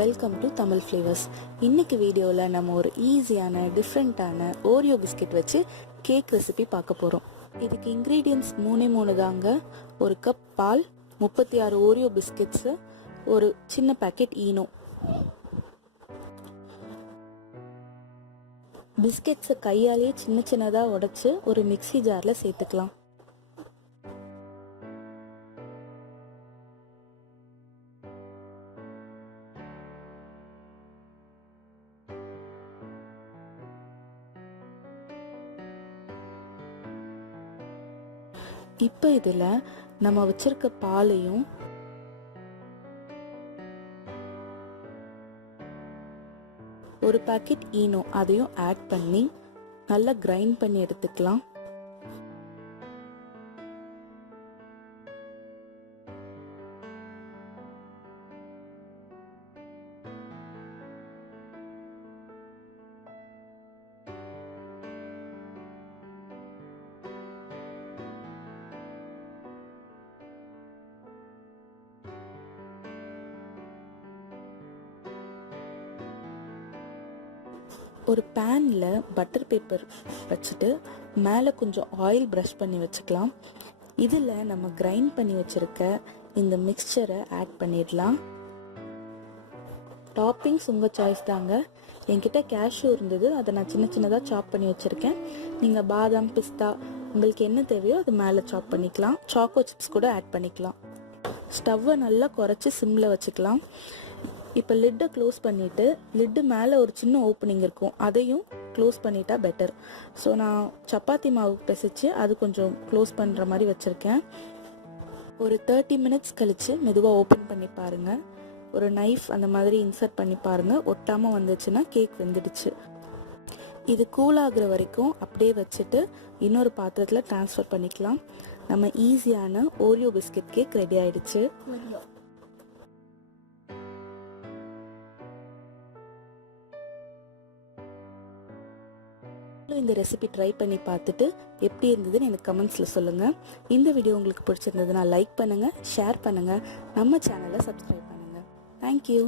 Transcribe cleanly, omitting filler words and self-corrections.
Welcome to Tamil flavours. இன்னைக்கு வீடியோவில் நம்ம ஒரு ஈஸியான டிஃப்ரெண்ட்டான ஓரியோ பிஸ்கெட் வச்சு கேக் ரெசிபி பார்க்க போகிறோம். இதுக்கு இன்க்ரீடியன்ட்ஸ் மூணு தாங்க. ஒரு கப் பால், 36 ஓரியோ பிஸ்கெட்ஸு, ஒரு சின்ன பேக்கெட் ஈனோ. பிஸ்கெட்ஸை கையாலேயே சின்னதாக உடைச்சு ஒரு மிக்ஸி ஜாரில் சேர்த்துக்கலாம். இப்போ இதில் நம்ம வச்சிருக்க பாலையும் ஒரு பாக்கெட் ஈனோ அதையும் ஆட் பண்ணி நல்லா கிரைண்ட் பண்ணி எடுத்துக்கலாம். ஒரு பேனில் பட்டர் பேப்பர் வச்சுட்டு மேலே கொஞ்சம் ஆயில் ப்ரஷ் பண்ணி வச்சுக்கலாம். இதில் நம்ம கிரைண்ட் பண்ணி வச்சுருக்க இந்த மிக்சரை ஆட் பண்ணிடலாம். டாப்பிங்ஸ் உங்கள் சாய்ஸ் தாங்க. என்கிட்ட கேஷ்யூ இருந்தது, அதை நான் சின்னதாக சாப் பண்ணி வச்சுருக்கேன். நீங்கள் பாதாம், பிஸ்தா உங்களுக்கு என்ன தேவையோ அது மேலே சாப் பண்ணிக்கலாம். சாக்கோ சிப்ஸ் கூட ஆட் பண்ணிக்கலாம். ஸ்டவ்வை நல்லா குறைச்சி சிம்மில் வச்சுக்கலாம். இப்போ லிட்டை க்ளோஸ் பண்ணிவிட்டு லிட்டு மேலே ஒரு சின்ன ஓப்பனிங் இருக்கும், அதையும் க்ளோஸ் பண்ணிட்டா பெட்டர். ஸோ நான் சப்பாத்தி மாவு பிசைச்சு அது கொஞ்சம் க்ளோஸ் பண்ணுற மாதிரி வச்சுருக்கேன். ஒரு 30 மினிட்ஸ் கழித்து மெதுவாக ஓப்பன் பண்ணி பாருங்கள். ஒரு நைஃப் அந்த மாதிரி இன்சர்ட் பண்ணி பாருங்கள். ஒட்டாமல் வந்துச்சுன்னா கேக் வெந்துடுச்சு. இது கூல் ஆகுற வரைக்கும் அப்படியே வச்சுட்டு இன்னொரு பாத்திரத்தில் ட்ரான்ஸ்ஃபர் பண்ணிக்கலாம். நம்ம ஈஸியான ஓரியோ பிஸ்கெட் கேக் ரெடி ஆயிடுச்சு. இந்த ரெசிபி ட்ரை பண்ணி பார்த்துட்டு எப்படி இருந்ததுன்னு எனக்கு கமெண்ட்ஸில் சொல்லுங்கள். இந்த வீடியோ உங்களுக்கு பிடிச்சிருந்ததுன்னா லைக் பண்ணுங்கள், ஷேர் பண்ணுங்கள், நம்ம சேனலை சப்ஸ்கிரைப் பண்ணுங்கள். தேங்க்யூ.